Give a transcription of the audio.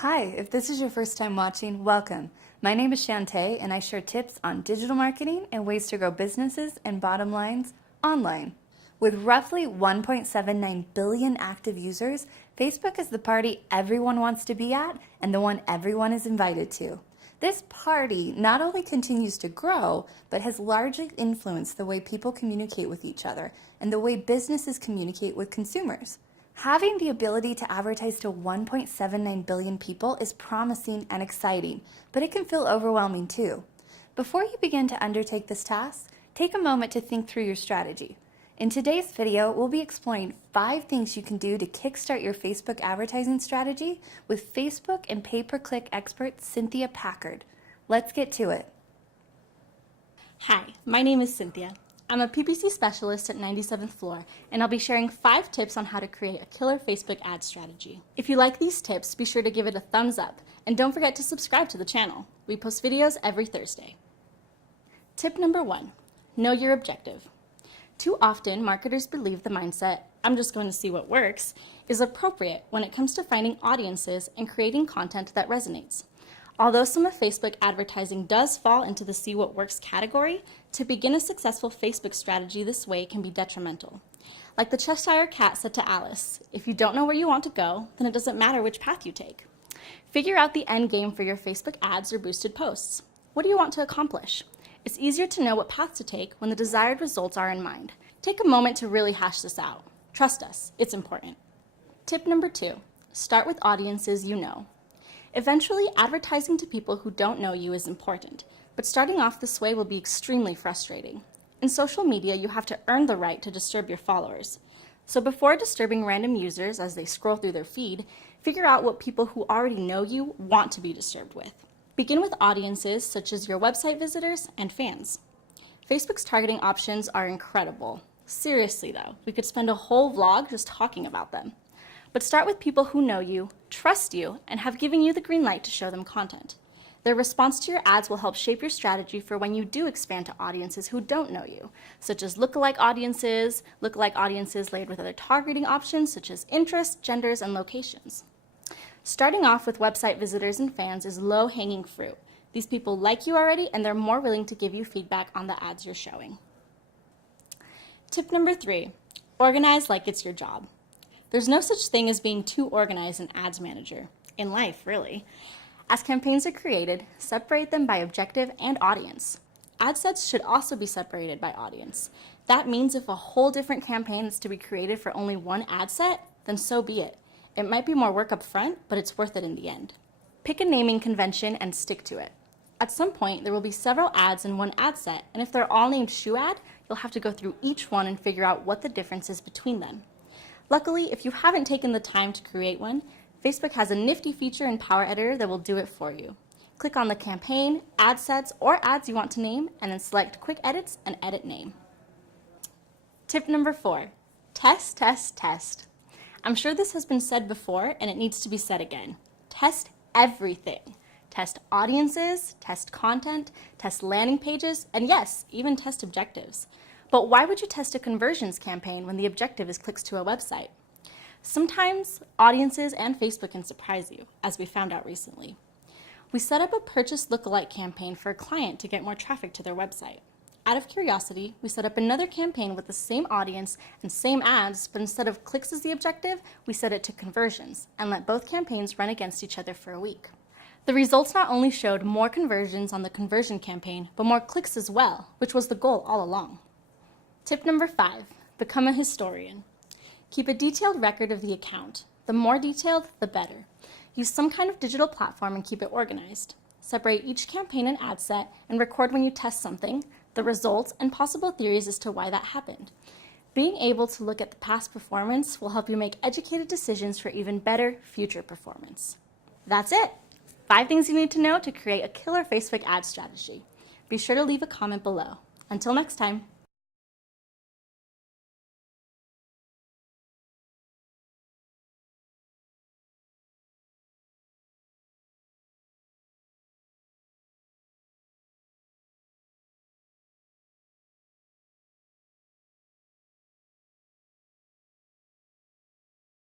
Hi, if this is your first time watching, welcome. My name is Shantae and I share tips on digital marketing and ways to grow businesses and bottom lines online. With roughly 1.79 billion active users, Facebook is the party everyone wants to be at and the one everyone is invited to. This party not only continues to grow, but has largely influenced the way people communicate with each other and the way businesses communicate with consumers. Having the ability to advertise to 1.79 billion people is promising and exciting, but it can feel overwhelming too. Before you begin to undertake this task, take a moment to think through your strategy. In today's video, we'll be exploring 5 things you can do to kickstart your Facebook advertising strategy with Facebook and pay-per-click expert Cinthia Packard. Let's get to it. Hi, my name is Cinthia. I'm a PPC specialist at 97th Floor, and I'll be sharing 5 tips on how to create a killer Facebook ad strategy. If you like these tips, be sure to give it a thumbs up, and don't forget to subscribe to the channel. We post videos every Thursday. Tip number 1, know your objective. Too often, marketers believe the mindset, I'm just going to see what works, is appropriate when it comes to finding audiences and creating content that resonates. Although some of Facebook advertising does fall into the see what works category, to begin a successful Facebook strategy this way can be detrimental. Like the Cheshire Cat said to Alice, if you don't know where you want to go, then it doesn't matter which path you take. Figure out the end game for your Facebook ads or boosted posts. What do you want to accomplish? It's easier to know what path to take when the desired results are in mind. Take a moment to really hash this out. Trust us, it's important. Tip number 2, start with audiences you know. Eventually, advertising to people who don't know you is important, but starting off this way will be extremely frustrating. In social media, you have to earn the right to disturb your followers. So before disturbing random users as they scroll through their feed, figure out what people who already know you want to be disturbed with. Begin with audiences such as your website visitors and fans. Facebook's targeting options are incredible. Seriously though, we could spend a whole vlog just talking about them. But start with people who know you, trust you, and have given you the green light to show them content. Their response to your ads will help shape your strategy for when you do expand to audiences who don't know you, such as lookalike audiences layered with other targeting options such as interests, genders, and locations. Starting off with website visitors and fans is low-hanging fruit. These people like you already, and they're more willing to give you feedback on the ads you're showing. Tip number 3, organize like it's your job. There's no such thing as being too organized in Ads Manager, in life really. As campaigns are created, separate them by objective and audience. Ad sets should also be separated by audience. That means if a whole different campaign is to be created for only one ad set, then so be it. It might be more work up front, but it's worth it in the end. Pick a naming convention and stick to it. At some point, there will be several ads in one ad set, and if they're all named Shoe Ad, you'll have to go through each one and figure out what the difference is between them. Luckily, if you haven't taken the time to create one, Facebook has a nifty feature in Power Editor that will do it for you. Click on the campaign, ad sets, or ads you want to name, and then select Quick Edits and Edit Name. Tip number 4, test, test, test. I'm sure this has been said before, and it needs to be said again. Test everything. Test audiences, test content, test landing pages, and yes, even test objectives. But why would you test a conversions campaign when the objective is clicks to a website? Sometimes audiences and Facebook can surprise you, as we found out recently. We set up a purchase lookalike campaign for a client to get more traffic to their website. Out of curiosity, we set up another campaign with the same audience and same ads, but instead of clicks as the objective, we set it to conversions and let both campaigns run against each other for a week. The results not only showed more conversions on the conversion campaign, but more clicks as well, which was the goal all along. Tip number 5, become a historian. Keep a detailed record of the account. The more detailed, the better. Use some kind of digital platform and keep it organized. Separate each campaign and ad set and record when you test something, the results, and possible theories as to why that happened. Being able to look at the past performance will help you make educated decisions for even better future performance. That's it! 5 things you need to know to create a killer Facebook ad strategy. Be sure to leave a comment below. Until next time.